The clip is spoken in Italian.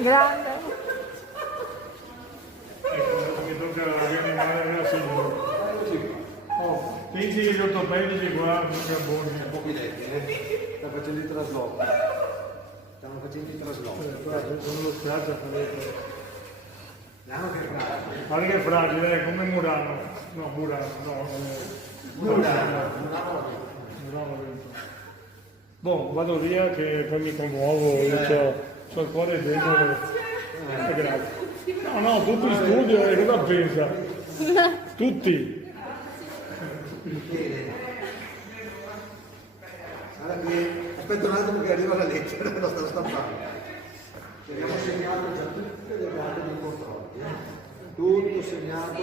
Grande. Ecco, mi tocca animare la signora. Fingi che gli ortopedici qua non mi abboni. Un po' piletti, sta facendo i traslochi. Stanno facendo i traslochi. Sono lo spiaggia a fare. Andiamo che fragile. Guarda che fragile, come Murano. No, Murano, no. Murano dentro. Boh, vado via che poi mi commuovo, io c'ho il cuore dentro. Grazie. No, tutto in studio, e cosa pensa? Tutti. Guarda qui, aspetta un attimo che arriva la lettera, lo sta stampando. Abbiamo segnato già tutte le date dei controlli. Tutto segnato.